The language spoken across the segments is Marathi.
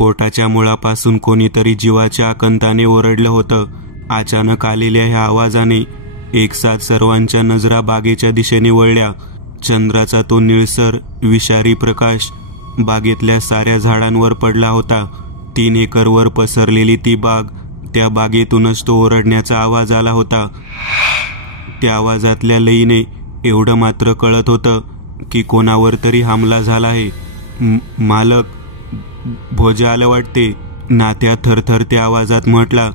पोटाच्या मुळापासून कोणीतरी जीवाच्या आकंताने ओरडलं होतं. अचानक आलेल्या ह्या आवाजाने एकसाथ सर्वांच्या नजरा बागेच्या दिशेने वळल्या. चंद्राचा तो निळसर विषारी प्रकाश बागेतल्या साऱ्या झाडांवर पडला होता. 3 एकरवर पसरलेली ती बाग, त्या बागेतूनच तो ओरडण्याचा आवाज आला होता. त्या आवाजातल्या लयीने एवढं मात्र कळत होतं की कोणावर तरी हमला झाला आहे. मालक, भोजा आलं वाटते, नात्या थरथरत्या आवाजात म्हटला.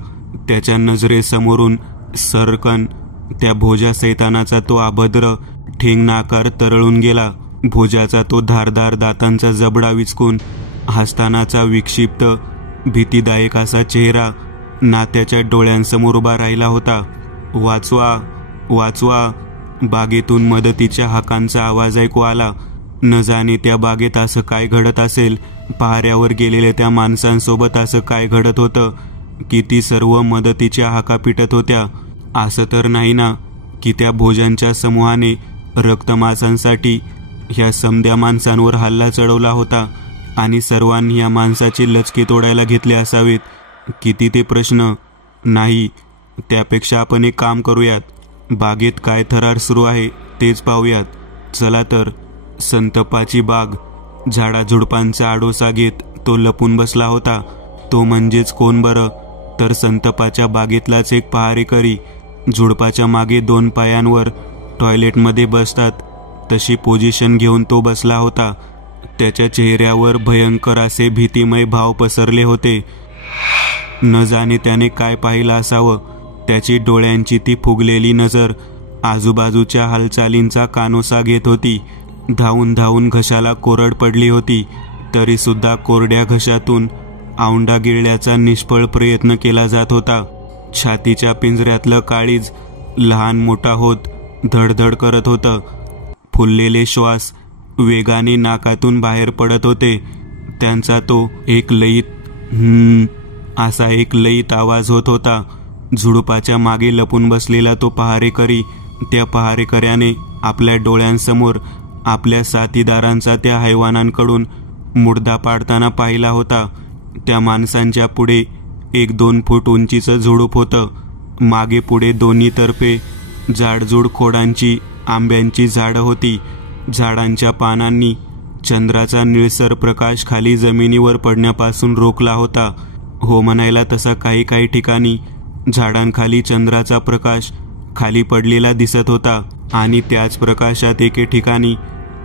त्याच्या नजरेसमोरून सरकन त्या भोजा सैतानाचा तो अभद्र ठेंगणाकार तरळून गेला. भोजाचा तो धारदार दातांचा जबडा विचकून हसतानाचा विक्षिप्त भीतीदायक असा चेहरा नात्याच्या डोळ्यांसमोर उभा राहिला होता. वाचवा, वाचवा! बागेतून मदतीच्या हाकांचा आवाज ऐकू आला. न जाणे त्या बागेत असं काय घडत असेल, पहाऱ्यावर गेलेल्या त्या माणसांसोबत असं काय घडत होतं की ती सर्व मदतीच्या हाका पिटत होत्या. असं तर नाही ना की त्या भोजांच्या समूहाने रक्तमांसांसाठी ह्या समध्या माणसांवर हल्ला चढवला होता आणि सर्वांनी या माणसाचे लचके तोडायला घेतले असावेत? किती ते प्रश्न. नाही, त्यापेक्षा आपण एक काम करूयात. बागेत काय थरार सुरू आहे तेच पाहूयात. चला तर. संतपाची बाग. झाडाझुडपांचा आडोसा घेत तो लपून बसला होता. तो म्हणजेच कोण बरं, तर संतपाच्या बागेतलाच एक पहारेकरी. झुडपाच्या मागे 2 पायांवर टॉयलेटमध्ये बसतात तशी पोझिशन घेऊन तो बसला होता. त्याच्या चेहऱ्यावर भयंकर असे भीतिमय भाव पसरले होते. न जाणे त्याने काय पाहिलं असावं. त्याची डोळ्यांची ती फुगलेली नजर आजूबाजूच्या हालचालींचा कानोसा घेत होती. धावून धावून घशाला कोरड पडली होती, तरी सुद्धा कोरड्या घशातून औंढा गिळण्याचा निष्फळ प्रयत्न केला जात होता. छातीच्या पिंजऱ्यातलं काळीज लहान मोठा होत धडधड करत होतं. फुललेले श्वास वेगाने नाकातून बाहेर पडत होते. त्यांचा तो एक लयीत असा एक लयीत आवाज होत होता. झुडपाच्या मागे लपून बसलेला तो पहारेकरी, त्या पहारेकऱ्याने आपल्या डोळ्यांसमोर आपल्या साथीदारांचा त्या हैवानांकडून मुर्दा पाडताना पाहिला होता. त्या माणसांच्या पुढे 1-2 फूट उंचीचं झुडूप होतं. मागे पुढे दोन्ही तर्फे जाडजूड खोडांची आंब्यांची झाडं होती. झाडांच्या पानांनी चंद्राचा निळसर प्रकाश खाली जमिनीवर पडण्यापासून रोखला होता. हो म्हणायला तसा काही ठिकाणी झाडांखाली चंद्राचा प्रकाश खाली पडलेला दिसत होता आणि त्याच प्रकाशात एके ठिकाणी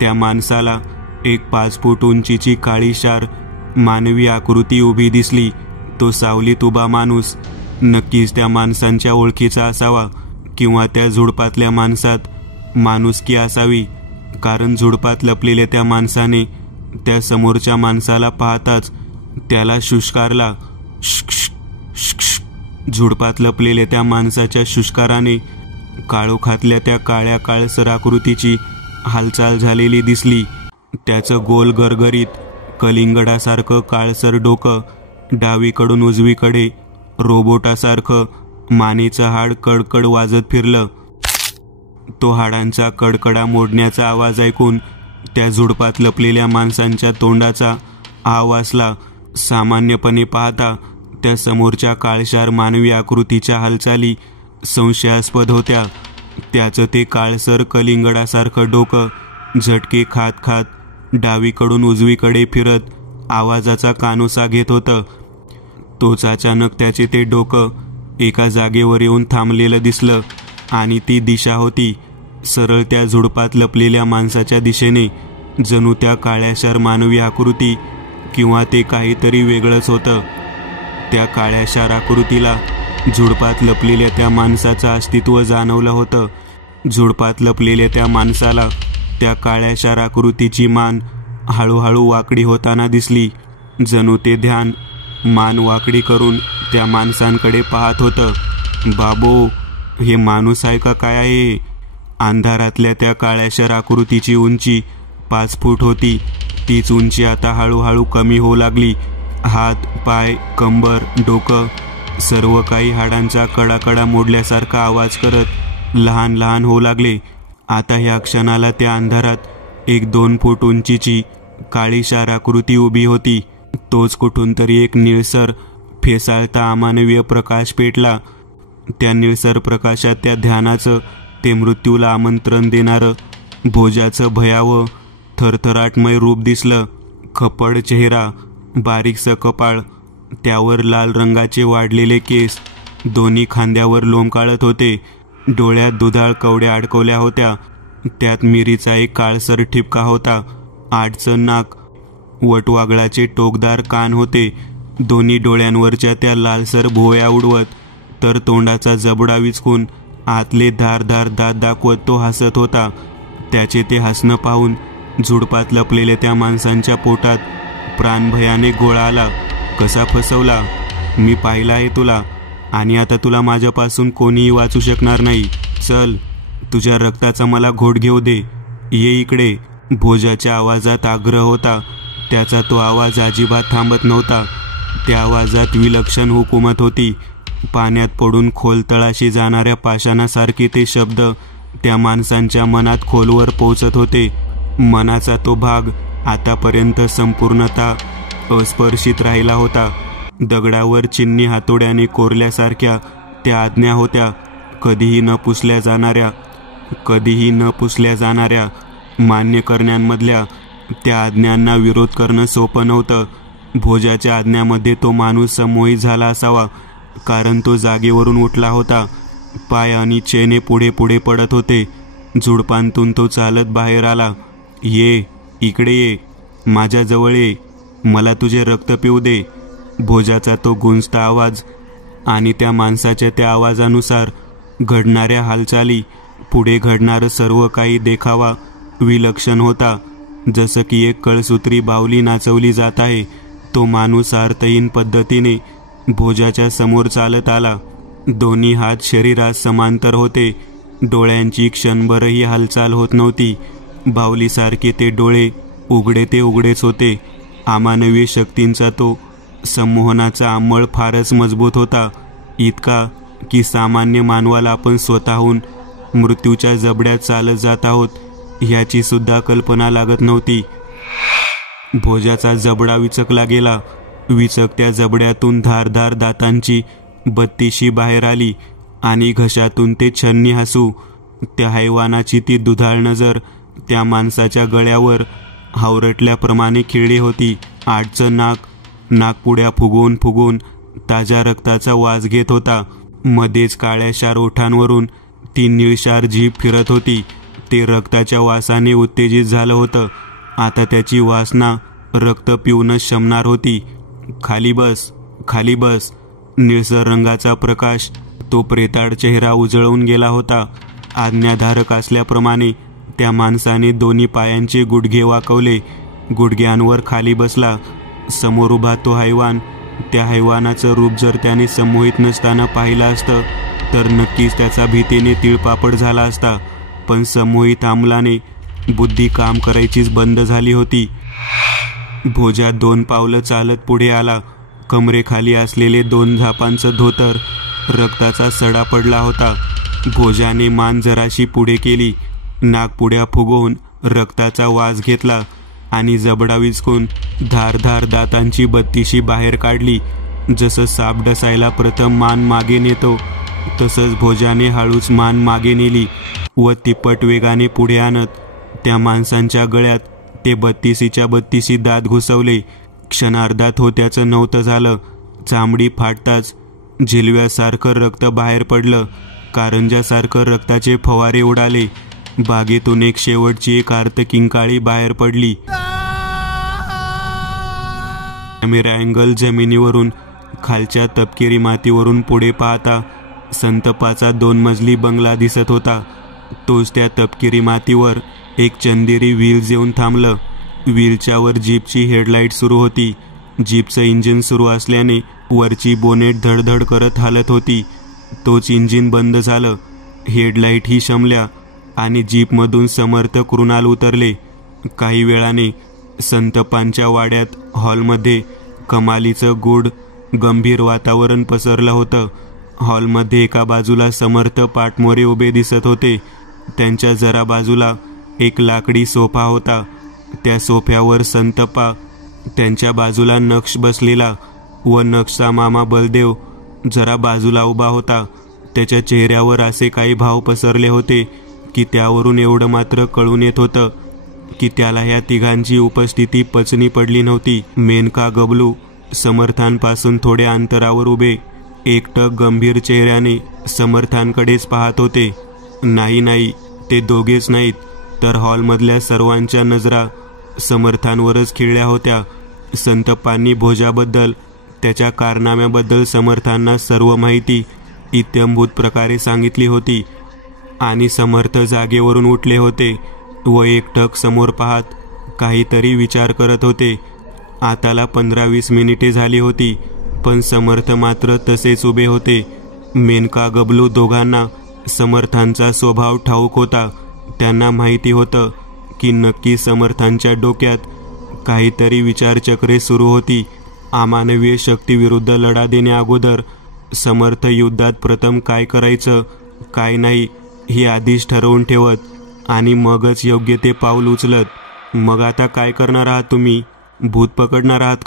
त्या माणसाला एक 5 फूट उंचीची काळीशार मानवी आकृती उभी दिसली. तो सावलीत उभा माणूस नक्कीच त्या माणसांच्या ओळखीचा असावा किंवा त्या झुडपातल्या माणसात माणुसकी असावी, कारण झुडपात लपलेल्या त्या माणसाने त्या समोरच्या माणसाला पाहताच त्याला शुष्कारला. झुडपात लपलेल्या त्या माणसाच्या शुष्काराने काळोखातल्या त्या काळ्या काळसर आकृतीची हालचाल झालेली दिसली. त्याचं गोल गरगरीत कलिंगडासारखं काळसर डोकं डावीकडून उजवीकडे रोबोटासारखं मानेचं हाड कडकड वाजत फिरलं. तो हाडांचा कडकडा मोडण्याचा आवाज ऐकून त्या झुडपात लपलेल्या माणसांच्या तोंडाचा आवासला. सामान्यपणे पाहता त्या समोरच्या काळशार मानवी आकृतीच्या हालचाली संशयास्पद होत्या. त्याचं ते काळसर कलिंगडासारखं डोकं झटके खात खात डावीकडून उजवीकडे फिरत आवाजाचा कानोसा घेत होतं. तोच अचानक त्याचे ते डोकं एका जागेवर येऊन थांबलेलं दिसलं आणि ती दिशा होती सरळ त्या झुडपात लपलेल्या माणसाच्या दिशेने. जणू त्या काळ्याशार मानवी आकृती किंवा ते काहीतरी वेगळंच होतं. त्या काळ्याशार आकृतीला झुडपात लपलेल्या त्या माणसाचं अस्तित्व जाणवलं होतं. झुडपात लपलेल्या त्या माणसाला त्या काळ्याशार आकृतीची मान हळूहळू वाकडी होताना दिसली. जणू ते ध्यान मान वाकडी करून त्या माणसांकडे पाहत होतं. बाबो, हे माणूस आहे का काय आहे? अंधारातल्या त्या काळ्याशार आकृतीची उंची 5 फूट होती. तीच उंची आता हळूहळू कमी होऊ लागली. हात, पाय, कंबर, डोकं सर्व काही हाडांचा कडाकडा मोडल्यासारखा आवाज करत लहान लहान होऊ लागले. आता ह्या क्षणाला त्या अंधारात एक 2 फूट उंचीची काळीशार आकृती उभी होती. तोच कुठून तरी एक निळसर फेसाळता अमानवीय प्रकाश पेटला. त्या निळसर प्रकाशात त्या ध्यानाचं, ते मृत्यूला आमंत्रण देणारं भोजाचं भयावह थरथराटमय रूप दिसलं. खपड चेहरा, बारीकसं कपाळ, त्यावर लाल रंगाचे वाढलेले केस, दोन्ही खांद्यावर लोंबकाळत होते. डोळ्यात दुधाळ कवड्या अडकवल्या होत्या. त्यात मिरीचा एक काळसर ठिपका होता. आडचं नाक, वटवागळाचे टोकदार कान होते. दोन्ही डोळ्यांवरच्या त्या लालसर भुवया उडवत, तर तोंडाचा जबडा विचकून आतले धारदार दात दाखवत तो हसत होता. त्याचे ते हसणं पाहून झुडपात लपलेल्या त्या माणसांच्या पोटात प्राणभयाने गोळा आला. कसा फसवला? मी पाहिला आहे तुला, आणि आता तुला माझ्यापासून कोणीही वाचू शकणार नाही. चल, तुझ्या रक्ताचा मला घोट घेऊ दे. ये इकडे. भोजाच्या आवाजात आग्रह होता. त्याचा तो आवाज अजिबात थांबत नव्हता. त्या आवाजात विलक्षण हुकूमत होती. पाण्यात पडून खोल तळाशी जाणाऱ्या पाषाणासारखे ते शब्द त्या माणसांच्या मनात खोलवर पोहोचत होते. मनाचा तो भाग आतापर्यंत संपूर्णतः अस्पर्शित राहिला होता. दगडावर चिन्नी हातोड्याने कोरल्यासारख्या त्या आज्ञा होत्या. कधीही न पुसल्या जाणाऱ्या मान्य करण्यांमधल्या त्या आज्ञांना विरोध करणं सोपं नव्हतं. भोजाच्या आज्ञामध्ये तो माणूस संमोहित झाला असावा, कारण तो जागेवरून उठला होता. पाय आणि चेने पुढे पुढे पडत होते. झुडपांतून तो चालत बाहेर आला. ये, इकडे ये, माझ्याजवळ ये, मला तुझे रक्त पिऊ दे. भोजाचा तो गुंजता आवाज आणि त्या माणसाच्या त्या आवाजानुसार घडणाऱ्या हालचाली, पुढे घडणारं सर्व काही देखावा विलक्षण होता. जसं की एक कळसूत्री बाहुली नाचवली जात आहे. तो माणूस अर्थहीन पद्धतीने भोजाच्या समोर चालत आला. दोन्ही हात शरीरात समांतर होते. डोळ्यांची क्षणभरही हालचाल होत नव्हती. बाहुलीसारखे ते डोळे उघडे ते उघडेच होते. अमानवीय शक्तींचा तो संमोहनाचा अंमळ फारच मजबूत होता. इतका की सामान्य मानवाला आपण स्वतःहून मृत्यूच्या जबड्यात चालत जात आहोत ह्याची सुद्धा कल्पना लागत नव्हती. भोजाचा जबडा विचकला गेला. विचकत्या जबड्यातून धारदार दातांची बत्तीशी बाहेर आली आणि घशातून ते छन्नी हसू. त्या हैवानाची ती दुधाळ नजर त्या माणसाच्या गळ्यावर हावरटल्याप्रमाणे खिळली होती. आडचं नाकपुड्या फुगवून फुगवून ताज्या रक्ताचा वास घेत होता. मध्येच काळ्याशार ओठांवरून ती निळशार जीभ फिरत होती. ते रक्ताच्या वासाने उत्तेजित झालं होतं. आता त्याची वासना रक्त पिऊनच शमणार होती. खाली बस, खाली बस. निळसर रंगाचा प्रकाश तो प्रेताळ चेहरा उजळून गेला होता. आज्ञाधारक असल्याप्रमाणे त्या माणसाने दोन्ही पायांचे गुडघे वाकवले. गुडघ्यांवर खाली बसला. समोर उभा तो हैवान. त्या हैवानाचं रूप जर त्याने संमोहित नसताना पाहिलं असतं तर नक्कीच त्याचा भीतीने तिळपापड झाला असता. पण संमोहित अंमलाने बुद्धी काम करायचीच बंद झाली होती. भोजा 2 पावलं चालत पुढे आला. कमरेखाली असलेले 2 झापांचं धोतर रक्ताचा सडा पडला होता. भोजाने मान जराशी पुढे केली. नाकपुड्या फुगवून रक्ताचा वास घेतला आणि जबडा विचकून धारधार दातांची बत्तीशी बाहेर काढली. जसं साप डसायला प्रथम मान मागे नेतो तसंच भोजाने हळूच मान मागे नेली व तिप्पट वेगाने पुढे आणत त्या माणसांच्या गळ्यात ते 32च्या 32 दात घुसवले. क्षणार्धात होत्याचं नव्हतं झालं. चामडी फाटताच झिलव्यासारखं रक्त बाहेर पडलं. कारंजासारखं रक्ताचे फवारे उडाले. बागेतून एक शेवटची एक आर्त किंकाळी बाहेर पडली. कॅमेरा अँगल जमिनीवरून खालच्या तपकिरी मातीवरून पुढे पाहता संतपाचा 2 मजली बंगला दिसत होता. तोच त्या तपकिरी मातीवर एक चंदेरी व्हील्स येऊन थांबलं. व्हीलच्या वर जीपची हेडलाईट सुरू होती. जीपचं इंजिन सुरू असल्याने वरची बोनेट धडधड करत हालत होती. तोच इंजिन बंद झालं. हेडलाईट ही शमल्या आणि जीपमधून समर्थ कृणाल उतरले. काही वेळाने संतपांच्या वाड्यात हॉलमध्ये कमालीचं गूढ गंभीर वातावरण पसरलं होतं. हॉलमध्ये एका बाजूला समर्थ पाटमोरे उभे दिसत होते. त्यांच्या जरा बाजूला एक लाकडी सोफा होता. त्या सोफ्यावर संतपा त्यांच्या बाजूला नक्ष बसलेला व नक्षचा मामा बलदेव जरा बाजूला उभा होता. त्याच्या चेहऱ्यावर असे काही भाव पसरले होते की त्यावरून एवढं मात्र कळून येत होतं की त्याला ह्या तिघांची उपस्थिती पचनी पडली नव्हती. मेनका, गबलू समर्थांपासून थोडे अंतरावर उभे एकटक गंभीर चेहऱ्याने समर्थांकडेच पाहत होते. नाही, ते दोघेच नाहीत तर हॉलमधल्या सर्वांच्या नजरा समर्थांवरच खिळल्या होत्या. संतप्पांनी भोजाबद्दल, त्याच्या कारनाम्याबद्दल समर्थांना सर्व माहिती इत्थंभूत प्रकारे सांगितली होती आणि समर्थ जागेवरून उठले होते व एकटक समोर पाहत काहीतरी विचार करत होते. आताला 15-20 मिनिटे झाली होती पण समर्थ मात्र तसेच उभे होते. मेनका, गबलू दोघांना समर्थांचा स्वभाव ठाऊक होता. त्यांना माहिती होतं की नक्की समर्थांच्या डोक्यात काहीतरी विचारचक्रे सुरू होती. अमानवीय शक्तीविरुद्ध लढा देण्याअगोदर समर्थ युद्धात प्रथम काय करायचं काय नाही हे आधीच ठरवून ठेवत आणि मगच योग्य ते पाऊल उचलत. मग आता काय करणार आहात तुम्ही? भूत पकडणार आहात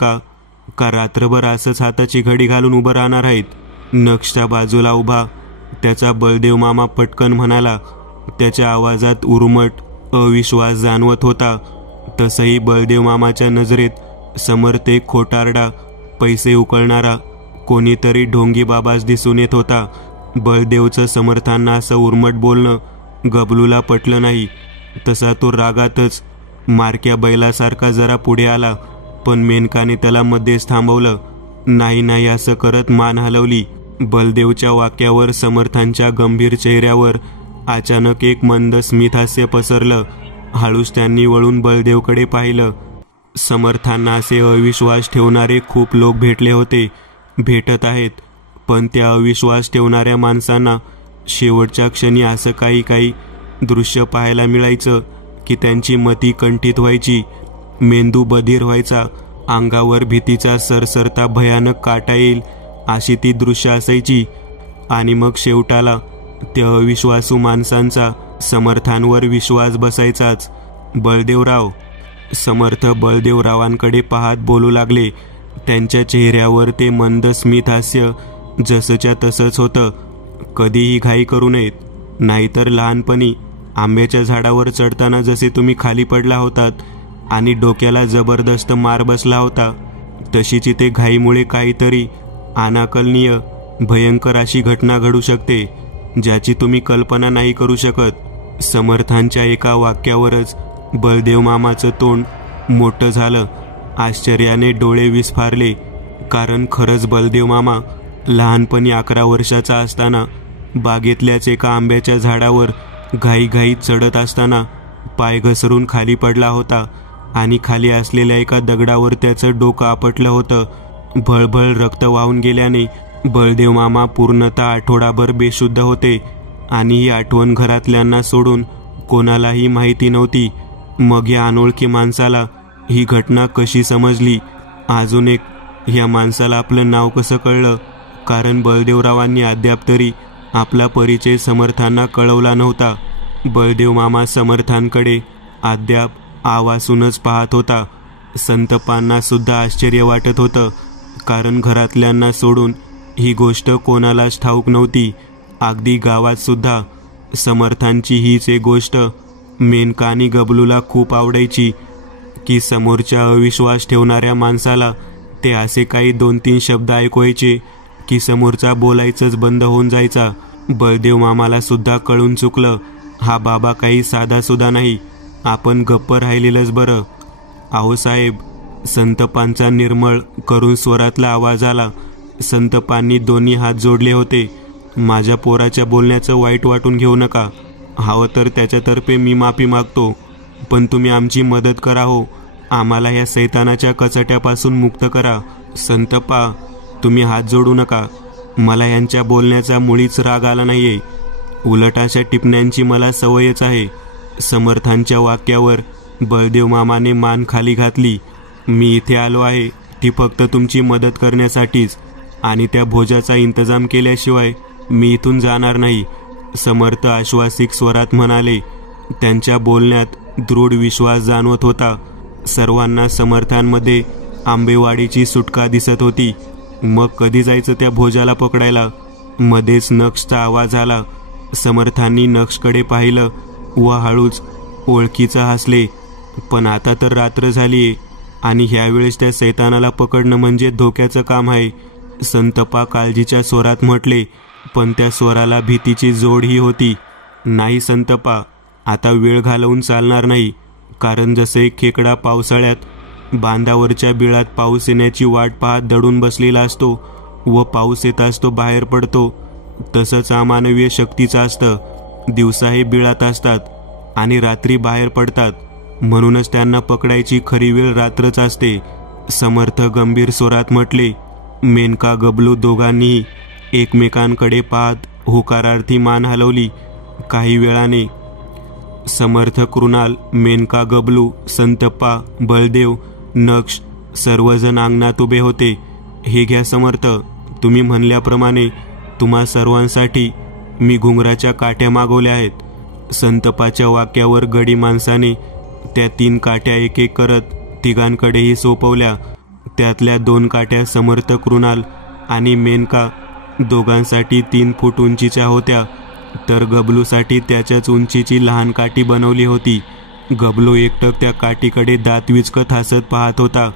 का रात्रभर असंच हाताची घडी घालून उभं राहणार आहेत? नक्षच्या बाजूला उभा त्याचा बलदेव मामा पटकन म्हणाला. त्याच्या आवाजात उर्मट अविश्वास जाणवत होता. तसंही बलदेव मामाच्या नजरेत समर्थ एक खोटारडा, पैसे उकळणारा कोणीतरी ढोंगी बाबाच दिसून येत होता. बलदेवचं समर्थांना असं उर्मट बोलणं गबलूला पटलं नाही. तसा तो रागातच मारक्या बैलासारखा जरा पुढे आला पण मेनकाने त्याला मध्येच थांबवलं. नाही असं करत मान हलवली. बलदेवच्या वाक्यावर समर्थांच्या गंभीर चेहऱ्यावर अचानक एक मंद स्मित हास्य पसरलं. हळूच त्यांनी वळून बलदेवकडे पाहिलं. समर्थांना असे अविश्वास ठेवणारे खूप लोक भेटले होते, भेटत आहेत, पण त्या अविश्वास ठेवणाऱ्या माणसांना शेवटच्या क्षणी असं काही दृश्य पाहायला मिळायचं की त्यांची मती कंठित व्हायची, मेंदू बधीर व्हायचा, अंगावर भीतीचा सरसरता भयानक काटा येईल अशी ती दृश्य असायची. आणि मग शेवटाला त्या अविश्वासू माणसांचा समर्थांवर विश्वास बसायचाच. बलदेवराव. समर्थ बलदेवरावांकडे पाहत बोलू लागले. त्यांच्या चेहऱ्यावर ते मंद स्मित हास्य जसंच्या तसंच होतं. कधीही घाई करू नयेत, नाहीतर लहानपणी आंब्याच्या झाडावर चढताना जसे तुम्ही खाली पडला होतात आणि डोक्याला जबरदस्त मार बसला होता, तशीच इथे घाईमुळे काहीतरी अनाकलनीय भयंकर अशी घटना घडू शकते ज्याची तुम्ही कल्पना नाही करू शकत. समर्थांच्या एका वाक्यावरच बलदेव मामाचं तोंड मोठं झालं. आश्चर्याने डोळे विस्फारले. कारण खरंच बलदेव मामा लहानपणी 11 वर्षाचा असताना बागेतल्याच एका आंब्याच्या झाडावर घाईघाईत चढत असताना पाय घसरून खाली पडला होता आणि खाली असलेल्या एका दगडावर त्याचं डोकं आपटलं होतं. भळभळ रक्त वाहून गेल्याने बलदेव मामा पूर्णतः आठवडाभर बेशुद्ध होते आणि ही आठवण घरातल्यांना सोडून कोणालाही माहिती नव्हती. मग या अनोळखी माणसाला ही घटना कशी समजली? अजून एक, या माणसाला आपलं नाव कसं कळलं? कारण बलदेवरावांनी अद्याप तरी आपला परिचय समर्थांना कळवला नव्हता. बलदेव मामा समर्थांकडे अद्याप आवासूनच पाहत होता. संतप्पांना सुद्धा आश्चर्य वाटत होतं, कारण घरातल्यांना सोडून ही गोष्ट कोणालाच ठाऊक नव्हती. अगदी गावात सुद्धा समर्थांची हीच एक गोष्ट मेनका आणि गबलूला खूप आवडायची की समोरच्या अविश्वास ठेवणाऱ्या माणसाला ते असे काही 2-3 शब्द ऐकवायचे की समोरचा बोलायचंच बंद होऊन जायचा. बलदेव मामाला सुद्धा कळून चुकलं, हा बाबा काही साधासुद्धा नाही, आपण गप्प राहिलेलंच बरं. आहो साहेब. संतप्पांचा निर्मळ करून स्वरातला आवाज आला. संतप्पांनी दोन्ही हात जोडले होते. माझ्या पोराच्या बोलण्याचं वाईट वाटून घेऊ नका. हवं तर त्याच्यातर्फे मी माफी मागतो, पण तुम्ही आमची मदत करा हो. आम्हाला या सैतानाच्या कचट्यापासून मुक्त करा. संतप्पा, तुम्ही हात जोडू नका. मला यांच्या बोलण्याचा मुळीच राग आला नाहीये. उलट अशा टिपण्यांची मला सवयच आहे. समर्थांच्या वाक्यावर बलदेव मामाने मान खाली घातली. मी इथे आलो आहे ती फक्त तुमची मदत करण्यासाठीच, आणि त्या भोजाचा इंतजाम केल्याशिवाय मी इथून जाणार नाही. समर्थ आश्वासिक स्वरात म्हणाले. त्यांच्या बोलण्यात दृढ विश्वास जाणवत होता. सर्वांना समर्थांमध्ये आंबेवाडीची सुटका दिसत होती. मग कधी जायचं त्या भोजाला पकडायला? मध्येच नक्षचा आवाज आला. समर्थांनी नक्षकडे पाहिलं व हळूच ओळखीचं हसले. पण आता तर रात्र झालीये आणि ह्यावेळेस त्या सैतानाला पकडणं म्हणजे धोक्याचं काम आहे, संतप्पा काळजीच्या स्वरात म्हटले. पण त्या स्वराला भीतीची जोडही होती. नाही संतप्पा, आता वेळ घालवून चालणार नाही. कारण जसे खेकडा पावसाळ्यात बांधावरच्या बिळात पाऊस येण्याची वाट पाहत दडून बसलेला असतो व पाऊस येताच तो बाहेर पडतो, तसंच अमानवीय शक्तीचं असतं. दिवसा हे बिळात असतात आणि रात्री बाहेर पडतात. म्हणूनच त्यांना पकडायची खरी वेळ रात्रच असते, समर्थ गंभीर स्वरात म्हटले. मेनका गबलू दोघांनीही एकमेकांकडे पाहत होकारार्थी मान हलवली. काही वेळाने समर्थ, कृणाल, मेनका गबलू, संतप्पा, बळदेव, नक्ष सर्वजण अंगणात उभे होते. हे घ्या समर्थ, तुम्ही म्हणल्याप्रमाणे तुम्हा सर्वांसाठी मी घुंगराच्या काठ्या मागवल्या आहेत. संतप्पाच्या वाक्यावर गडी माणसाने त्या 3 काठ्या एक एक करत तिघांकडेही सोपवल्या. त्यातल्या 2 काठ्या समर्थ, कृणाल आणि मेनका दोघांसाठी 3 फूट उंचीच्या होत्या, तर गबलूसाठी त्याच्याच उंचीची लहान काठी बनवली होती. गबलू एकटक त्या काठीकडे दात विचकत हसत पाहत होता,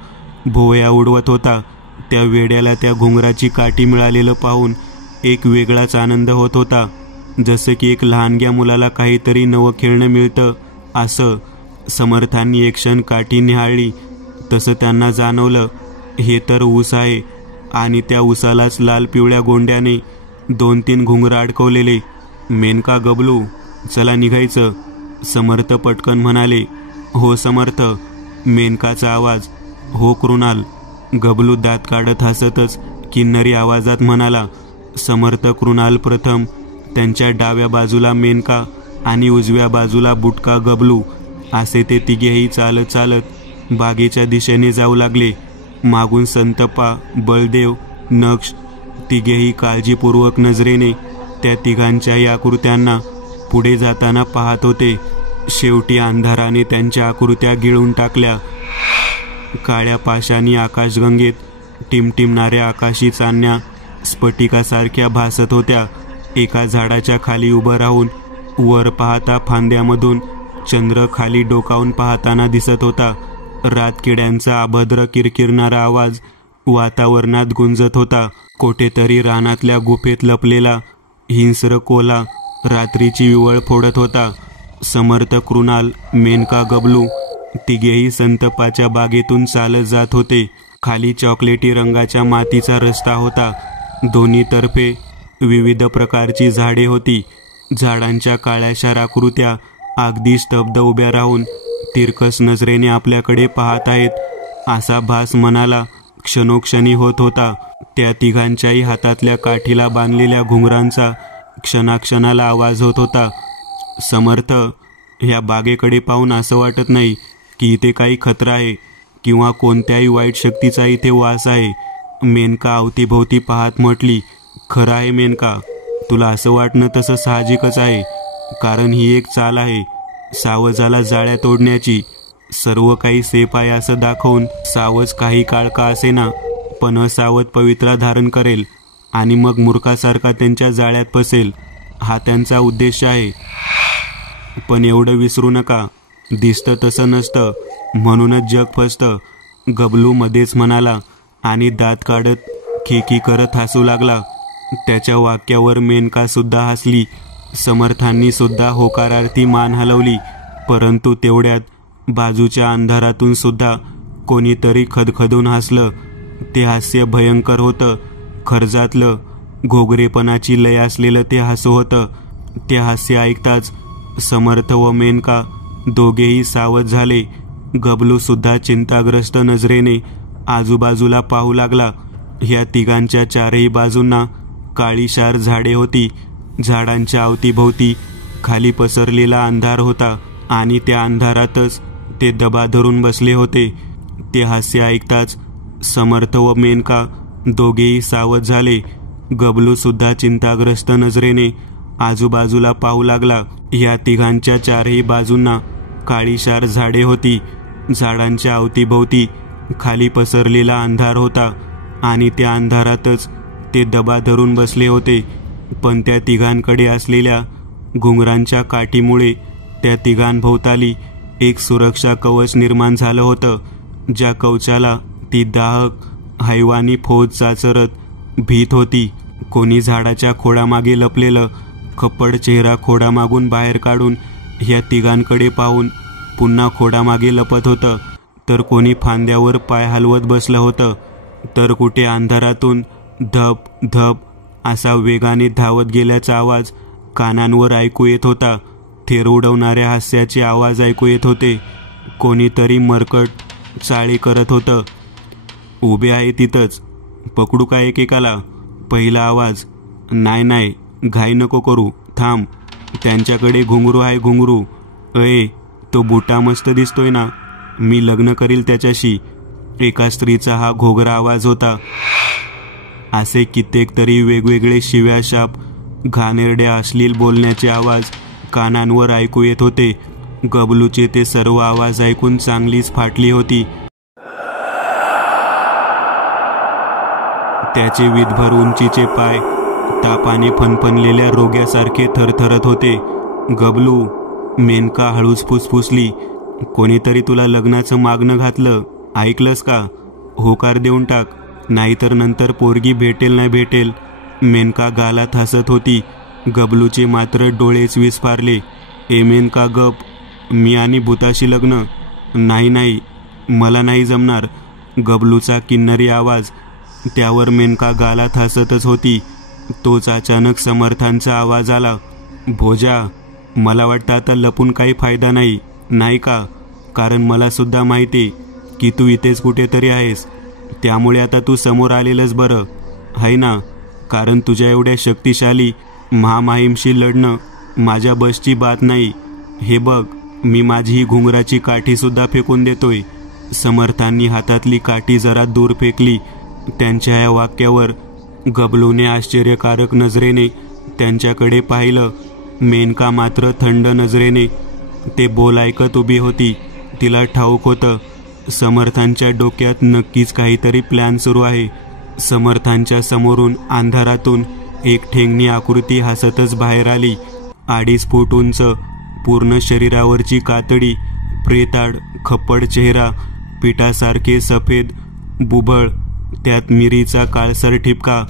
भोवया उडवत होता. त्या वेड्याला त्या घुंगराची काठी मिळालेलं पाहून एक वेगळाच आनंद होत होता, जसं की एक लहानग्या मुलाला काहीतरी नवं खेळणं मिळतं असं. समर्थांनी एक क्षण काठी निहाळली. तसं त्यांना जाणवलं, हे तर ऊस आहे आणि त्या ऊसालाच लाल पिवळ्या गोंड्याने 2-3 घुंगरं अडकवलेले. मेनका, गबलू, चला निघायचं, समर्थ पटकन म्हणाले. हो समर्थ. मेनकाचा आवाज. हो कृणाल. गबलू दात काढत हसतच किन्नरी आवाजात म्हणाला. समर्थ, कृणाल प्रथम. त्यांच्या डाव्या बाजूला मेनका आणि उजव्या बाजूला बुटका गबलू असे ते तिघेही चालत चालत बागेच्या दिशेने जाऊ लागले. मागून संतप्पा, बळदेव, नक्ष तिघेही काळजीपूर्वक नजरेने त्या तिघांच्याही आकृत्यांना पुढे जाताना पाहत होते. शेवटी अंधाराने त्यांच्या आकृत्या गिळून टाकल्या. काळ्या पाशानी आकाशगंगेत टिमटिमणाऱ्या आकाशी चांदण्या स्फटिकासारख्या भासत होत्या. एका झाडाच्या खाली उभं राहून वर पाहता फांद्यामधून चंद्र खाली डोकावून पाहताना दिसत होता. रातकिड्यांचा अभद्र किरकिरणारा आवाज वातावरणात गुंजत होता. कोठेतरी रानातल्या गुफेत लपलेला हिंस्र कोल्हा रात्रीची विवळ फोडत होता. समर्थ, कृणाल, मेनका, गबलू तिघेही संतप्पाच्या बागेतून चालत जात होते. खाली चॉकलेटी रंगाच्या मातीचा रस्ता होता. दोन्ही तर्फे विविध प्रकारची झाडे होती. झाडांच्या काळ्याशार आकृत्या अगदी स्तब्ध उभ्या राहून तिरकस नजरेने आपल्याकडे पाहत आहेत असा भास मनाला क्षणोक्षणी होत होता. त्या तिघांच्याही हातातल्या काठीला बांधलेल्या घुंगरांचा क्षणाक्षणाला आवाज होत होता. समर्थ, ह्या बागेकडे पाहून असं वाटत नाही की इथे काही खतरा आहे किंवा कोणत्याही वाईट शक्तीचा इथे वास आहे. मेनका अवतीभोवती पाहत म्हटली. खरं आहे मेनका, तुला असं वाटणं तसं साहजिकच आहे, कारण ही एक चाल आहे सावजाला जाळ्या तोडण्याची. सर्व काही सेफ आहे असं दाखवून सावज काही काळ का असेना पण असावध पवित्रा धारण करेल आणि मग मूर्खासारखा त्यांच्या जाळ्यात फसेल. हा त्यांचा उद्देश आहे. पण एवढं विसरू नका, दिसतं तसं नसतं म्हणूनच जग फसतं, गबलू मध्येच म्हणाला आणि दात काढत खेकी करत हसू लागला. त्याच्या वाक्यावर मेनका सुद्धा हसली. समर्थांनी सुद्धा होकारार्थी मान हलवली. परंतु तेवढ्यात बाजूच्या अंधारातून सुद्धा कोणीतरी खदखदून हसलं. ते हास्य भयंकर होतं. खर्जातलं घोगरेपणाची लय असलेलं ते हसू होतं. ते हास्य ऐकताच समर्थ व मेनका दोघेही सावध झाले. गबलू सुद्धा चिंताग्रस्त नजरेने आजूबाजूला पाहू लागला. ह्या तिघांच्या चारही बाजूंना काळीशार झाडे होती. झाडांच्या अवतीभोवती खाली पसरलेला अंधार होता आणि त्या अंधारातच ते दबा धरून बसले होते. ते हास्य ऐकताच समर्थ व मेनका दोघेही सावध झाले. गबलू सुद्धा चिंताग्रस्त नजरेने आजूबाजूला पाहू लागला. या तिघांच्या चारही बाजूंना काळीशार झाडे होती. झाडांच्या अवतीभोवती खाली पसरलेला अंधार होता आणि त्या अंधारातच ते दबा धरून बसले होते. पण त्या तिघांकडे असलेल्या घुंगरांच्या काठीमुळे त्या तिघांभोवताली एक सुरक्षा कवच निर्माण झालं होतं, ज्या कवचाला ती दाहक हैवानी फौज चाचरत भीत होती. कोणी झाडाच्या खोडामागे लपलेलं खप्पड चेहरा खोडामागून बाहेर काढून ह्या तिघांकडे पाहून पुन्हा खोडामागे लपत होतं, तर कोणी फांद्यावर पाय हलवत बसलं होतं, तर कुठे अंधारातून धप धप असा वेगाने धावत गेल्याचा आवाज कानांवर ऐकू येत होता. थेर उडवणाऱ्या हास्याचे आवाज ऐकू येत होते. कोणीतरी मरकट चाळे करत होतं. उभे आहे तिथंच, पकडू का एकेकाला? पहिला आवाज. नाही नाही, घाई नको करू, थांब. त्यांच्याकडे घुंगरू आहे, घुंगरू. अये, तो बुटा मस्त दिसतोय ना, मी लग्न करील त्याच्याशी. एका स्त्रीचा हा घोगरा आवाज होता. असे कित्येक तरी वेगवेगळे शिव्या, शाप, घाणेरड्या अश्लील बोलण्याचे आवाज कानांवर ऐकू येत होते. गबलूचे ते सर्व आवाज ऐकून चांगलीच फाटली होती. त्याचे विधभर उंचीचे पाय तापाने फणफणलेल्या रोग्यासारखे थरथरत होते. गबलू, मेनका हळूच फुसफुसली, कोणीतरी तुला लग्नाचं मागणं घातलं, ऐकलंस का? होकार देऊन टाक, नाहीतर नंतर पोरगी भेटेल नाही भेटेल. मेनका गालात हसत होती. गबलूचे मात्र डोळेच विस्फारले. ए मेनका, गप. मी आणि भूताशी लग्न? नाही नाही, मला नाही जमणार. गबलूचा किन्नरी आवाज. त्यावर मेनका गालात हसतच होती. तोच अचानक समर्थांचा आवाज आला. भोजा, मला वाटतं आता लपून काही फायदा नाही, नाही का? कारण मला सुद्धा माहिती की तू इथेच कुठेतरी आहेस. त्यामुळे आता तू समोर आलेलंच बरं, है ना? कारण तुझ्या एवढ्या शक्तिशाली महामाहिमशी लढणं माझ्या बसची बात नाही. हे बघ, मी माझी ही घुंगराची काठी सुद्धा फेकून देतोय. समर्थांनी हातातली काठी जरा दूर फेकली. त्यांच्या या वाक्यावर गबलूने आश्चर्यकारक नजरेने त्यांच्याकडे पाहिलं. मेनका मात्र थंड नजरेने ते बोल ऐकत उभी होती. तिला ठाऊक होतं, समर्थांच्या डोक्यात नक्कीच काहीतरी प्लॅन सुरू आहे. समर्थांच्या समोरून अंधारातून एक ठेंगणी आकृती हसतच बाहेर आली. 2.5 फूट उंच, पूर्ण शरीरावरची कातडी, प्रेताड खप्पड चेहरा, पिठासारखे सफेद बुबळ, त्यात मिरीचा काळसर ठिपका.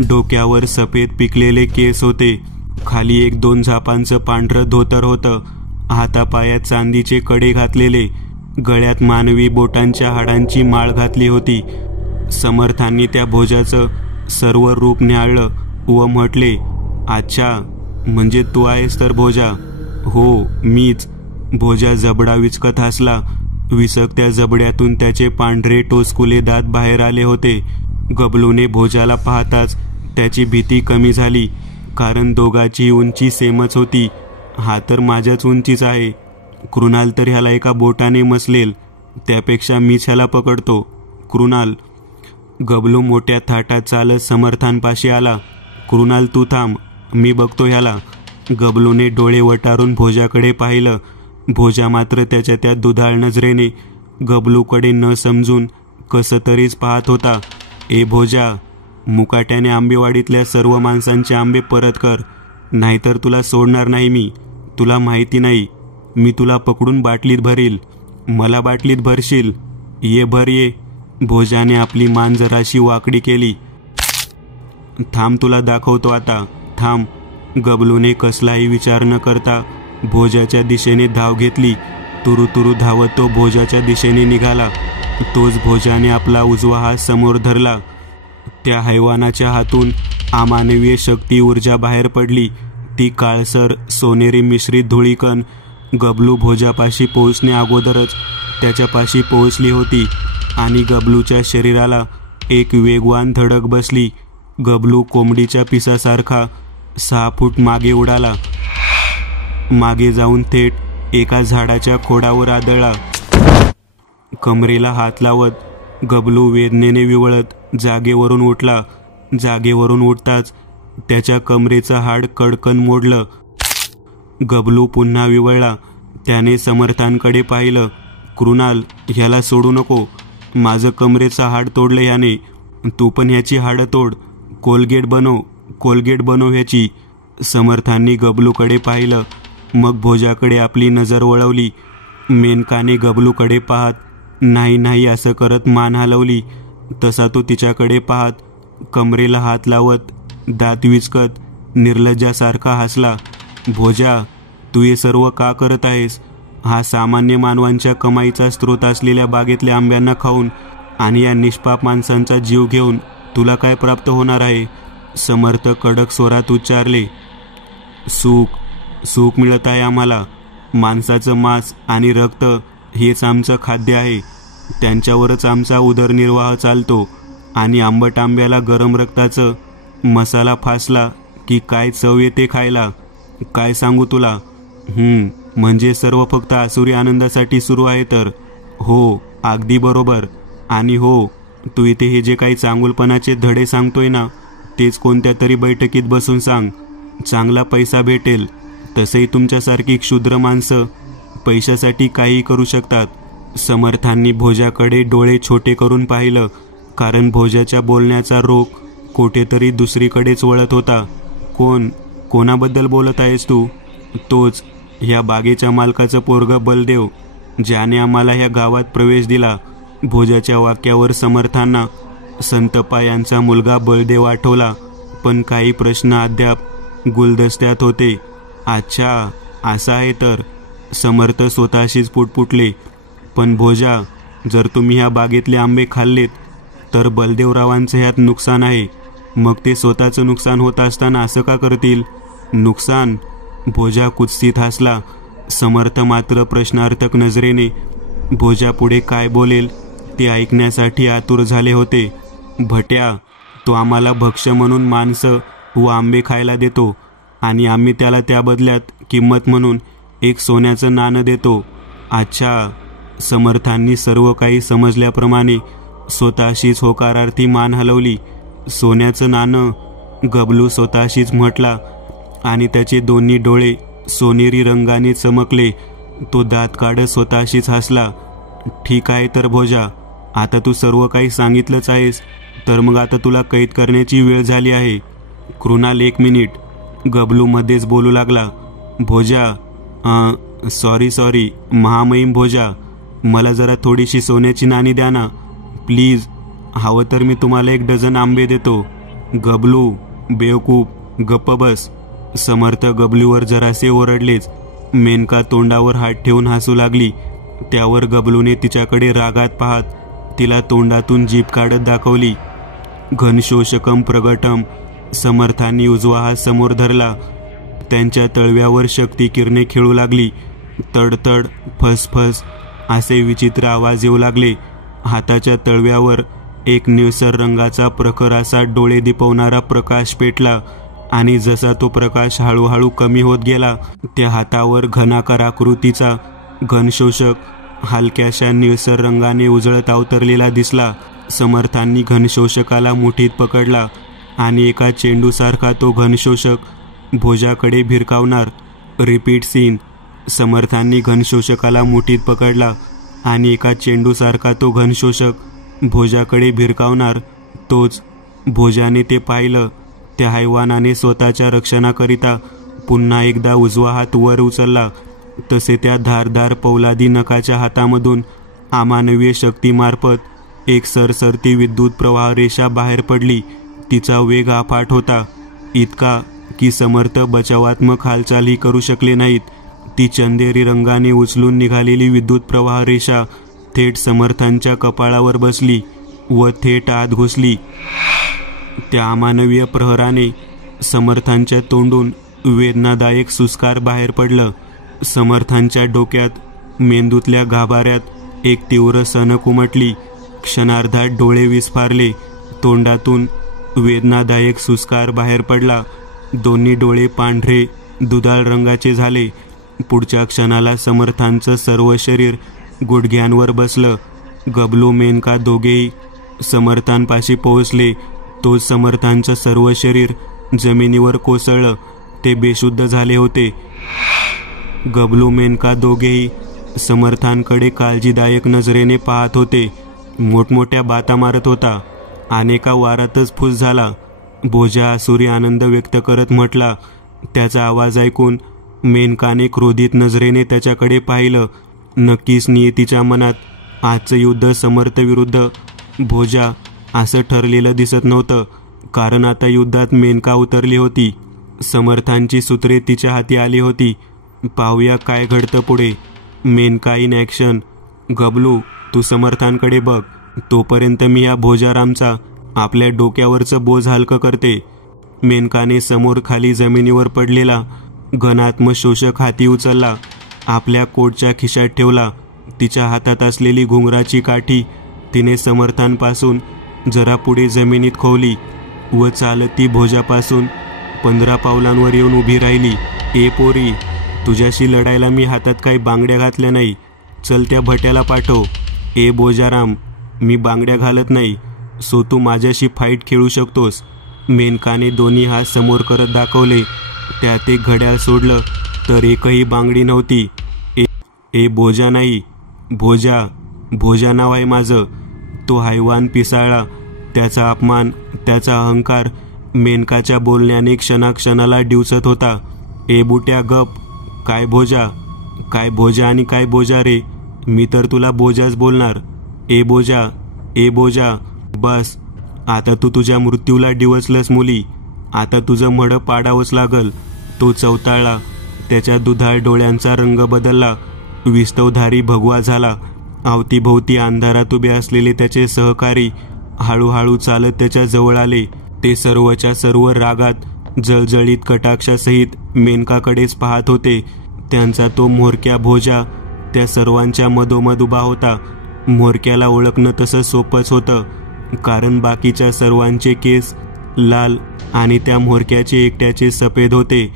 डोक्यावर सफेद पिकलेले केस होते. खाली 1-2 झापांचं पांढरं धोतर होतं. हातापायात चांदीचे कडे घातलेले. गळ्यात मानवी बोटांच्या हाडांची माळ घातली होती. समर्थांनी त्या भोजाचं सर्व रूप न्याहाळलं व म्हटले, अच्छा, म्हणजे तू आहेस तर भोजा? हो, मीच. भोजा जबडा विचकत हसला. विसकत्या जबड्यातून त्याचे पांढरे टोचकुले दात बाहेर आले होते. गबलूने भोजाला पाहताच त्याची भीती कमी झाली, कारण दोघांची उंची सेमच होती. हा तर माझ्याच उंचीच आहे. कृणाल तर ह्याला एका बोटाने मसलेल, त्यापेक्षा मीच ह्याला पकडतो. कृणाल. गबलू मोठ्या थाटात चालत समर्थांपाशी आला. कृणाल, तू थांब, मी बघतो ह्याला. गबलूने डोळे वटारून भोजाकडे पाहिलं. भोजा मात्र त्याच्या त्या दुधाळ नजरेने गबलूकडे न समजून कसं तरीच पाहत होता. ए भोजा, मुकाट्याने आंबेवाडीतल्या सर्व माणसांचे आंबे परत कर, नाहीतर तुला सोडणार नाही मी. तुला माहिती नाही, मी तुला पकडून बाटलीत भरील. मला बाटलीत भरशील? ये भर ये. भोजाने आपली मान जराशी वाकडी केली. थांब, तुला दाखवतो आता, थांब. गबलूने कसलाही विचार न करता भोजाच्या दिशेने धाव घेतली. तुरु तुरु धावत तो भोजाच्या दिशेने निघाला. तोच भोजाने आपला उजवा हात समोर धरला. त्या हैवानाच्या हातून अमानवीय शक्ती ऊर्जा बाहेर पडली. ती काळसर सोनेरी मिश्रित धुळीकण गबलू भोजापाशी पोहोचण्या अगोदरच त्याच्यापाशी पोहोचली होती आणि गबलूच्या शरीराला एक वेगवान धडक बसली. गबलू कोंबडीच्या पिसासारखा 6 फूट मागे उडाला. मागे जाऊन थेट एका झाडाच्या खोडावर आदळला. कमरेला हात लावत गबलू वेदनेने विवळत जागेवरून उठला. जागेवरून उठताच त्याच्या कमरेचं हाड कडकन मोडलं. गबलू पुन्हा विवळला. त्याने समर्थांकडे पाहिलं. कृणाल, ह्याला सोडू नको. माझं कमरेचं हाड तोडलं ह्याने, तू पण ह्याची हाडं तोड, कोलगेट बनव ह्याची. समर्थांनी गबलूकडे पाहिलं, मग भोजाकडे आपली नजर वळवली. मेनकाने गबलूकडे पाहत नाही नाही असं करत मान हलवली. तसा तो तिच्याकडे पाहत कमरेला हात लावत दात विचकत निर्लज्जासारखा हसला. भोजा, तू हे सर्व का करत आहेस? हा सामान्य मानवांच्या कमाईचा स्रोत असलेल्या बागेतल्या आंब्यांना खाऊन आणि या निष्पाप माणसांचा जीव घेऊन तुला काय प्राप्त होणार आहे? समर्थ कडक स्वरात उच्चारले. सुख मिळत आहे आम्हाला. माणसाचं मांस आणि रक्त हेच आमचं खाद्य आहे. त्यांच्यावरच आमचा उदरनिर्वाह चालतो. आणि आंबट आंब्याला गरम रक्ताचं मसाला फासला की काय चव येते खायला, काय सांगू तुला. म्हणजे सर्व फक्त आसुरी आनंदासाठी सुरू आहे तर? हो, अगदी बरोबर. आणि हो, तू इथे हे जे काही चांगुलपणाचे धडे सांगतोय ना, तेच कोणत्या तरी बैठकीत बसून सांग. चांगला पैसा भेटेल. तसेही तुमच्यासारखी क्षुद्र माणसं पैशासाठी काहीही करू शकतात. समर्थांनी भोजाकडे डोळे छोटे करून पाहिलं, कारण भोजाच्या बोलण्याचा रोख कुठेतरी दुसरीकडेच वळत होता. कोणाबद्दल बोलत आहेस तू? तोच, ह्या बागेच्या मालकाचं पोरगं बलदेव, ज्याने आम्हाला ह्या गावात प्रवेश दिला. भोजाच्या वाक्यावर समर्थांना संतप्पा यांचा मुलगा बलदेव आठवला, पण काही प्रश्न अद्याप गुलदस्त्यात होते. अच्छा, असं आहे तर? समर्थ स्वतःशीच पुटपुटले. पण भोजा, जर तुम्ही ह्या बागेतले आंबे खाल्लेत तर बलदेवरावांचं ह्यात नुकसान आहे. मग ते स्वतःचं नुकसान होत असताना असं का करतील? नुकसान? भोजा कुत्सित हसला. समर्थ मात्र प्रश्नार्थक नजरेने भोजा पुढे काय बोलेल ते ऐकण्यासाठी आतुर झाले होते. भट्या, तो आम्हाला भक्ष्य म्हणून माणसं व आंबे खायला देतो आणि आम्ही त्याला त्या बदल्यात किंमत म्हणून एक सोन्याचं नाणं देतो. अच्छा. समर्थांनी सर्व काही समजल्याप्रमाणे स्वतःशीच होकारार्थी मान हलवली. सोन्याचं नाणं? गबलू स्वतःशीच म्हटला आणि त्याचे दोन्ही डोळे सोनेरी रंगाने चमकले. तो दात काढत स्वतःशीच हसला. ठीक आहे तर भोजा, आता तू सर्व काही सांगितलंच आहेस, तर मग आता तुला कैद करण्याची वेळ झाली आहे. कृणाल, 1 मिनिट. गबलू मध्येच बोलू लागला. भोजा, सॉरी महामहिम भोजा, मला जरा थोडीशी सोन्याची नाणी द्या ना प्लीज. हवं तर मी तुम्हाला 1 डझन आंबे देतो. गबलू, बेवकूफ, गप्प बस. समर्थ गबलूवर जरासे ओरडलेच. मेनका तोंडावर हात ठेवून हसू लागली. त्यावर गबलूने तिच्याकडे रागात पाहत तिला तोंडातून जीभ काढत दाखवली. घनशोषकम प्रगटम. समर्थांनी उजवा हात समोर धरला. त्यांच्या तळव्यावर शक्ती किरणे खेळू लागली. तडतड, फसफस असे विचित्र आवाज येऊ लागले. हाताच्या तळव्यावर एक निळसर रंगाचा प्रखर असा डोळे दिपवणारा प्रकाश पेटला आणि जसा तो प्रकाश हळूहळू कमी होत गेला, त्या हातावर घनाकार आकृतीचा घनशोषक हलक्याशा निळसर रंगाने उजळत अवतरलेला दिसला. समर्थांनी घनशोषकाला मुठीत पकडला आणि एका चेंडूसारखा तो घनशोषक भोजाकडे भिरकावणार. Repeat scene. समर्थांनी घनशोषकाला मुठीत पकडला आणि एका चेंडूसारखा तो घनशोषक भोजाकडे भिरकावणार. तोच. भोजाने ते पाहिलं. त्या हैवानाने स्वतःच्या रक्षणाकरिता पुन्हा एकदा उजवा हात वर उचलला. तसे त्या धारदार पौलादी नखाच्या हातामधून अमानवीय शक्तीमार्फत एक सरसरती विद्युत प्रवाह रेषा बाहेर पडली. तिचा वेग अफाट होता, इतका की समर्थ बचावात्मक हालचालही करू शकले नाहीत. ती चंदेरी रंगाने उचलून निघालेली विद्युत प्रवाह रेषा थेट समर्थांच्या कपाळावर बसली व थेट आत घुसली. त्या अमानवीय प्रहराने समर्थांच्या तोंडून वेदनादायक सुस्कार बाहेर पडलं. समर्थांच्या डोक्यात, मेंदूतल्या गाभाऱ्यात एक तीव्र सनक उमटली. क्षणार्धात डोळे विस्फारले. तोंडातून वेदनादायक सुस्कार बाहेर पडला. दोन्ही डोळे पांढरे दुधाळ रंगाचे झाले. पुढच्या क्षणाला समर्थांचं सर्व शरीर गुडघ्यांवर बसलं. गबलू, मेनका दोघेही समर्थांपाशी पोहोचले. तो समर्थांचं सर्व शरीर जमिनीवर कोसळलं. ते बेशुद्ध झाले होते. गबलू, मेनका दोघेही समर्थांकडे काळजीदायक नजरेने पाहत होते. मोठमोठ्या बाता मारत होता आणि एका वारातच फुस झाला. भोजा आसुरी आनंद व्यक्त करत म्हटला. त्याचा आवाज ऐकून मेनकाने क्रोधित नजरेने त्याच्याकडे पाहिलं. नक्कीच नियतीच्या मनात आजचं युद्ध समर्थ विरुद्ध भोजा असं ठरलेलं दिसत नव्हतं, कारण आता युद्धात मेनका उतरली होती. समर्थांची सूत्रे तिच्या हाती आली होती. पाहूया काय घडतं पुढे. Menka in action. गबलू, तू समर्थांकडे बघ, तोपर्यंत मी या भोजारामचा आपल्या डोक्यावरचं बोज हलकं करते. मेनकाने समोर खाली जमिनीवर पडलेला घनात्मशोषक हाती उचलला, आपल्या कोटच्या खिशात ठेवला. तिच्या हातात असलेली घुंगराची काठी तिने समर्थांपासून जरा पुढे जमिनीत खोवली व चालत ती भोजापासून 15 पावलांवर येऊन उभी राहिली. ए पोरी, तुझ्याशी लढायला मी हातात काही बांगड्या घातल्या नाही. चल त्या भट्याला पाठव. ए भोजाराम, मी बांगड्या घालत नाही, सो तू माझ्याशी फाईट खेळू शकतोस. मेनकाने दोन्ही हात समोर करत दाखवले. त्यात एक घड्याळ सोडलं तर एकही बांगडी नव्हती. ए भोजा नाही, भोजा नाव आहे माझं. तो हैवान पिसाळला. त्याचा अपमान, त्याचा अहंकार मेनकाच्या बोलण्याने क्षणाक्षणाला डिवचत होता. ए बुट्या गप. काय भोजा आणि काय बोजा रे, मी तर तुला बोजाच बोलणार. ए बोजा, बस आता तू तुझ्या मृत्यूला डिवचलंस मुली. आता तुझं मढं पाडावंच लागल. तो चवताळला. त्याच्या दुधाळ डोळ्यांचा रंग बदलला. विस्तवधारी भगवा झाला. अवतीभोवती अंधारात उभे असलेले त्याचे सहकारी हळूहळू चालत त्याच्या जवळ आले. ते सर्वच्या सर्व रागात जळजळीत कटाक्षासहित मेनकाकडेच पाहत होते. त्यांचा तो म्होरक्या भोजा त्या सर्वांच्या मधोमध उभा होता. म्होरक्याला ओळखणं तसं सोपंच होतं, कारण बाकीच्या सर्वांचे केस लाल आणि त्या म्होरक्याचे एकट्याचे सफेद होते.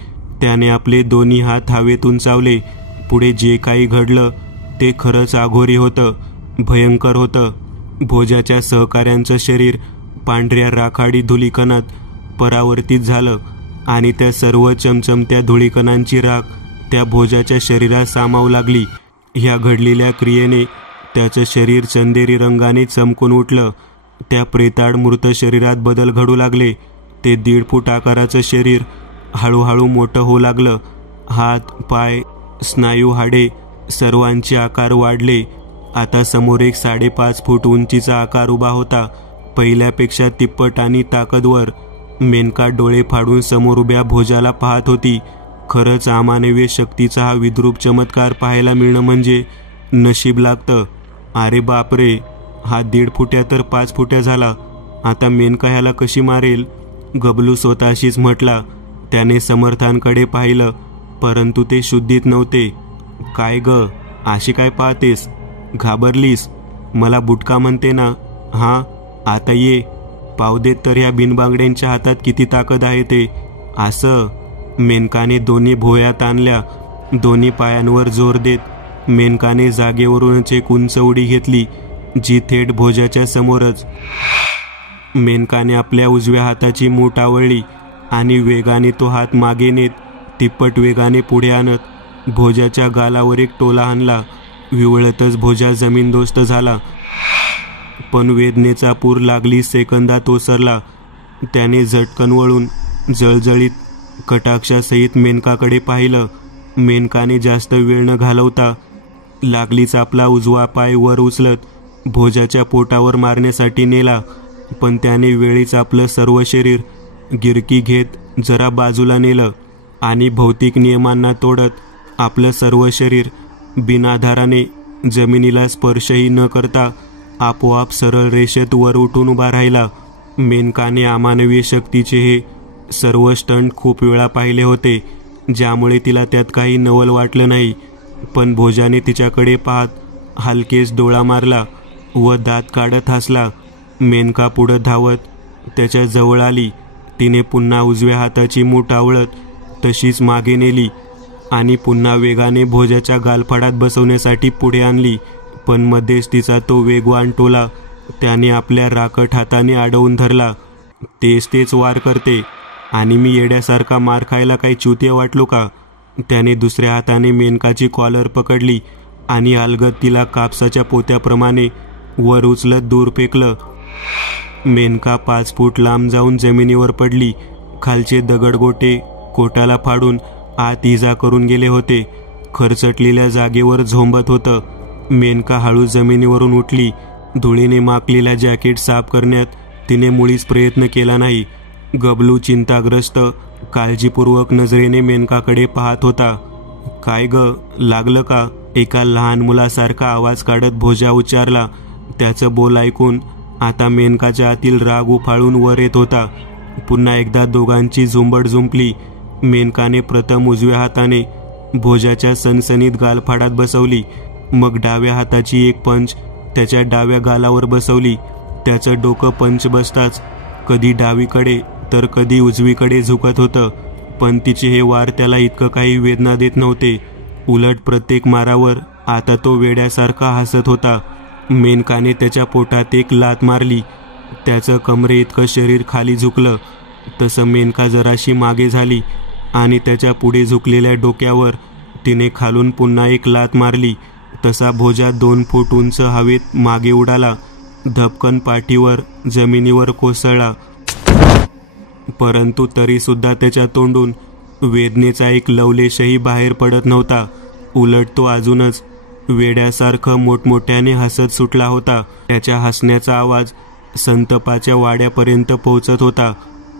त्याने आपले दोन्ही हात हवेतून चावले. पुढे जे काही घडलं ते खरंच आघोरी होतं, भयंकर होतं. भोजाच्या सहकाऱ्यांचं शरीर पांढऱ्या राखाडी धुलीकणात परावर्तित झालं आणि त्या सर्व चमचमत्या धुळीकणांची राख त्या भोजाच्या शरीरात सामावू लागली. ह्या घडलेल्या क्रियेने त्याचं शरीर चंदेरी रंगाने चमकून उठलं. त्या प्रेताळ मृत शरीरात बदल घडू लागले. ते 1.5 फूट आकाराचं शरीर हळूहळू मोठं होऊ लागलं. हात, पाय, स्नायू, हाडे सर्वांचे आकार वाढले. आता समोर एक 5.5 फूट उंचीचा आकार उभा होता, पहिल्यापेक्षा तिप्पट आणि ताकदवर. मेनका डोळे फाडून समोर उभ्या भोजाला पाहत होती. खरंच अमानवीय शक्तीचा हा विद्रूप चमत्कार पाहायला मिळणं म्हणजे नशीब लागतं. अरे बापरे, हा 1.5 फुट्या तर 5 फुट्या झाला. आता मेनका ह्याला कशी मारेल? गबलू स्वतःशीच म्हटला. त्याने समर्थांकडे पाहिलं, परंतु ते शुद्धीत नव्हते. काय ग, अशी काय पाहतेस? घाबरलीस? मला बुटका म्हणते ना? हां, आता ये, पाव देत तर ह्या बिनबांगड्यांच्या हातात किती ताकद आहे ते. असं. मेनकाने दोन्ही भोयात आणल्या. दोन्ही पायांवर जोर देत मेनकाने जागेवरूनच एक उंच उडी घेतली, जी थेट भोजाच्या समोरच. मेनकाने आपल्या उजव्या हाताची मूठ आवळली आणि वेगाने तो हात मागे नेत तिप्पट वेगाने पुढे आणत भोजाच्या गालावर एक टोला आणला. विवळतच भोजा जमीनदोस्त झाला. पण वेदनेचा पूर लागली सेकंदात ओसरला. त्याने झटकन वळून जळजळीत कटाक्षासहित मेनकाकडे पाहिलं. मेनकाने जास्त वेळ न घालवता लागलीच आपला उजवा पाय वर उचलत भोजाच्या पोटावर मारण्यासाठी नेला. पण त्याने वेळीच आपलं सर्व शरीर गिरकी घेत जरा बाजूला नेलं आणि भौतिक नियमांना तोडत आपलं सर्व शरीर बिनाधाराने जमिनीला स्पर्शही न करता आपोआप सरळ रेषेत वर उठून उभा राहिला. मेनकाने अमानवीय शक्तीचे हे सर्व स्टंट खूप वेळा पाहिले होते, ज्यामुळे तिला त्यात काही नवल वाटलं नाही. पण भोजाने तिच्याकडे पाहत हलकेच डोळा मारला व दात काढत हसला. मेनका पुढं धावत त्याच्या जवळ आली. तिने पुन्हा उजव्या हाताची मूठ आवळत तशीच मागे नेली आणि पुन्हा वेगाने भोजाच्या गालफाडात बसवण्यासाठी पुढे आणली. पण मध्येच तिचा तो वेगवान टोला त्याने आपल्या राकट हाताने अडवून धरला. तेच वार करते आणि मी येड्यासारखा मार खायला काही चुतीय वाटलो का? त्याने दुसऱ्या हाताने मेनकाची कॉलर पकडली आणि अलगद तिला कापसाच्या पोत्याप्रमाणे वर उचलत दूर फेकलं. मेनका 5 फूट लांब जाऊन जमिनीवर पडली. खालचे दगडगोटे कोटाला फाडून आत इजा करून गेले होते. खरचटलेल्या जागेवर झोंबत होतं. मेनका हळू जमिनीवरून उठली. धुळीने माखलेला जॅकेट साफ करण्यात तिने मुळीच प्रयत्न केला नाही. गबलू चिंताग्रस्त काळजीपूर्वक नजरेने मेनकाकडे पाहत होता. काय ग, लागलं का? एका लहान मुलासारखा आवाज काढत भोजा उच्चारला. त्याचं बोल ऐकून आता मेनकाच्या आतील राग उफाळून वर येत होता. पुन्हा एकदा दोघांची झुंबड जुंपली. मेनकाने प्रथम उजव्या हाताने भोजाच्या सणसणीत गालफाडात बसवली. मग डाव्या हाताची एक पंच त्याच्या डाव्या गालावर बसवली. त्याचं डोकं पंच बसताच कधी डावीकडे तर कधी उजवीकडे झुकत होतं. पण तिचे हे वार त्याला इतकं काही वेदना देत नव्हते. उलट प्रत्येक मारावर आता तो वेड्यासारखा हसत होता. मेनकाने त्याच्या पोटात एक लाथ मारली. त्याचं कमरे इतकं शरीर खाली झुकलं. तसं मेनका जराशी मागे झाली आणि त्याच्या पुढे झुकलेल्या डोक्यावर तिने खालून पुन्हा एक लाथ मारली. तसा भोजा 2 फूट उंच हवेत मागे उडाला. धपकन पाठीवर जमिनीवर कोसळला. परंतु तरी सुद्धा त्याच्या तोंडून वेदनेचा एक लवलेशही बाहेर पडत नव्हता. उलट तो अजूनच वेड्यासारखं मोठमोठ्याने हसत सुटला होता. त्याच्या हसण्याचा आवाज संतपाच्या वाड्यापर्यंत पोहोचत होता.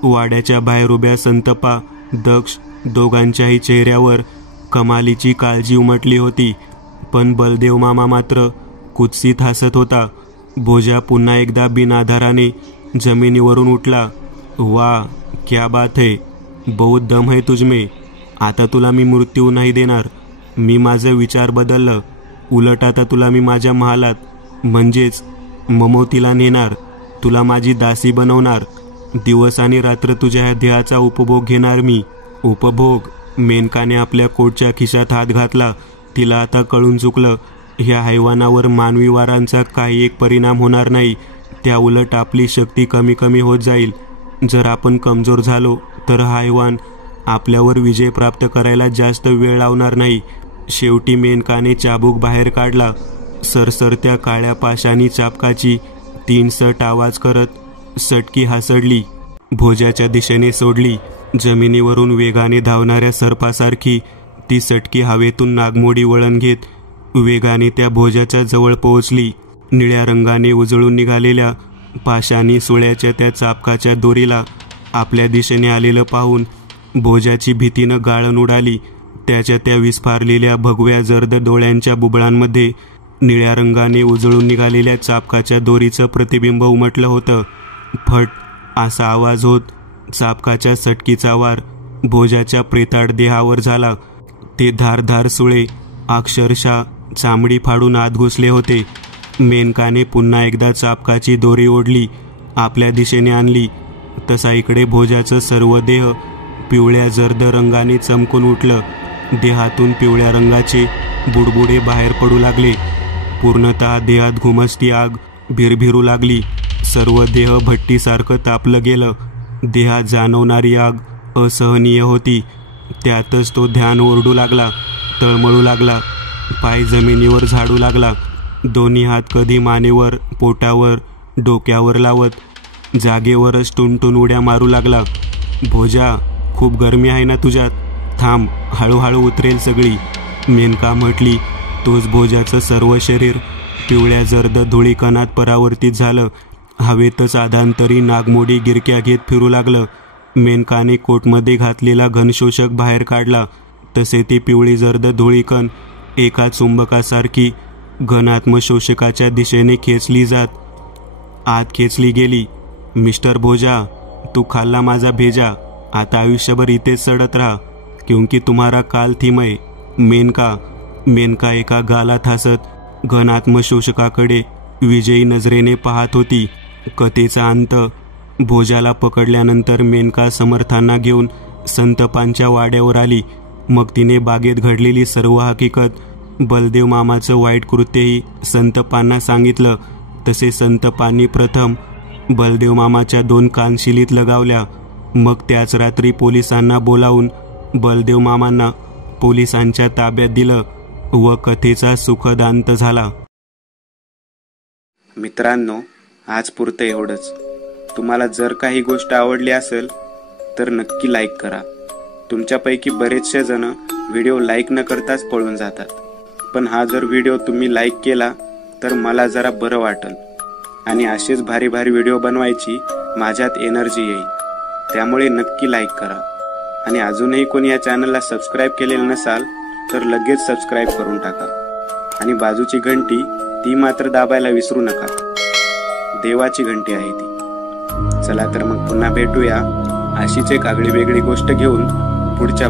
वाड्याच्या बाहेर उभ्या संतपा, दक्ष दोघांच्याही चेहऱ्यावर कमालीची काळजी उमटली होती. पण बलदेव मामा मात्र कुत्सित हसत होता. भोजा पुन्हा एकदा बिनआधाराने जमिनीवरून उठला. वा, क्या बात है, बहुत दम है तुझमें. आता तुला मी मृत्यू नाही देणार. मी माझं विचार बदललं. उलट आता तुला मी माझ्या महालात म्हणजेच ममोतीला नेणार. तुला माझी दासी बनवणार. दिवस आणि रात्र तुझ्या ह्या देहाचा उपभोग घेणार मी. उपभोग? मेनकाने आपल्या कोटच्या खिशात हात घातला. तिला आता कळून चुकलं. ह्या हैवानावर मानवी वारांचा काही एक परिणाम होणार नाही. त्या उलट आपली शक्ती कमी कमी होत जाईल. जर आपण कमजोर झालो तर हा हैवान आपल्यावर विजय प्राप्त करायला जास्त वेळ लावणार नाही. शेवटी मेनकाने चाबूक बाहेर काढला. सरसरत्या काळ्या पाशानी चाबकाची 3 सट आवाज करत सटकी हासडली. भोजाच्या दिशेने सोडली. जमिनीवरून वेगाने धावणाऱ्या सर्पासारखी ती सटकी हवेतून नागमोडी वळण घेत वेगाने त्या भोजाच्या जवळ पोहोचली. निळ्या रंगाने उजळून निघालेल्या पाशानी सुळ्याच्या त्या चाबकाच्या दोरीला आपल्या दिशेने आलेलं पाहून भोजाची भीतीनं गाळण उडाली. त्याच्या त्या विस्फारलेल्या भगव्या जर्द डोळ्यांच्या बुबळांमध्ये निळ्या रंगाने उजळून निघालेल्या चाबकाच्या दोरीचं प्रतिबिंब उमटलं होतं. फट असा आवाज होत चाबकाच्या सटकीचा वार भोजाच्या प्रेताळ देहावर झाला. ते धारधार सुळे अक्षरशः चामडी फाडून आत घुसले होते. मेनकाने पुन्हा एकदा चाबकाची दोरी ओढली, आपल्या दिशेने आणली. तसा इकडे भोजाचं सर्व देह पिवळ्या जर्द रंगाने चमकून उठलं. देहातून पिवळ्या रंगाचे बुडबुडे बाहेर पडू लागले. पूर्णतः देहात घुमसती आग भिरभिरू लागली. सर्व देह भट्टीसारखं तापलं गेलं. देहात जाणवणारी आग असहनीय होती. त्यातच तो ध्यान ओरडू लागला, तळमळू लागला, पाय जमिनीवर झाडू लागला. दोन्ही हात कधी मानेवर, पोटावर, डोक्यावर लावत जागेवरच टुनटुन उड्या मारू लागला. भोजा, खूप गरमी आहे ना तुझ्यात? थांब, हळूहळू उतरेल सगळी, मेनका म्हटली. तोच भोजाचं सर्व शरीर पिवळ्या जर्द धुळीकणात परावर्तित झालं. हवेतच आधांतरी नागमोडी गिरक्या घेत फिरू लागलं. मेनकाने कोटमध्ये घातलेला घनशोषक बाहेर काढला. तसे ती पिवळी जर्द धुळीकण एका चुंबकासारखी घनात्मशोषकाच्या दिशेने खेचली जात आत खेचली गेली. मिस्टर भोजा, तू खाल्ला माझा भेजा. आता आयुष्यभर इथेच सडत राहा, क्योंकि तुम्हारा काल थी मैं. मेनका एका गालात हसत घनात्मशोषकाकडे विजयी नजरेने पाहत होती. कथेचा अंत. भोजाला पकडल्यानंतर मेनका समर्थांना घेऊन संतपांच्या वाड्यावर आली. मग तिने बागेत घडलेली सर्व हकीकत, बलदेव मामाचं वाईट कृत्यही संतपांना सांगितलं. तसे संतपांनी प्रथम बलदेव मामाच्या 2 कानशिलीत लगावल्या. मग त्याच रात्री पोलिसांना बोलावून बलदेव मामांना पोलिसांच्या ताब्यात दिलं व कथेचा सुखद अंत झाला. मित्रांनो, आज पुरतं एवढंच. तुम्हाला जर काही गोष्ट आवडली असेल तर नक्की लाईक करा. तुमच्यापैकी बरेचसे जण व्हिडिओ लाईक न करताच पळून जातात, पण हा जर व्हिडिओ तुम्ही लाईक केला तर मला जरा बरं वाटेल आणि असेच भारी भारी व्हिडिओ बनवायची माझ्यात एनर्जी येईल. त्यामुळे नक्की लाईक करा. आणि अजूनही कोणी या चॅनलला सबस्क्राईब केलेलं नसाल तर लगेच सबस्क्राईब करून टाका. आणि बाजूची घंटी ती मात्र दाबायला विसरू नका. देवाची घंटी आहे ती. चला तर मग पुन्हा भेटूया अशीच एक आगळी वेगळी गोष्ट घेऊन पुढच्या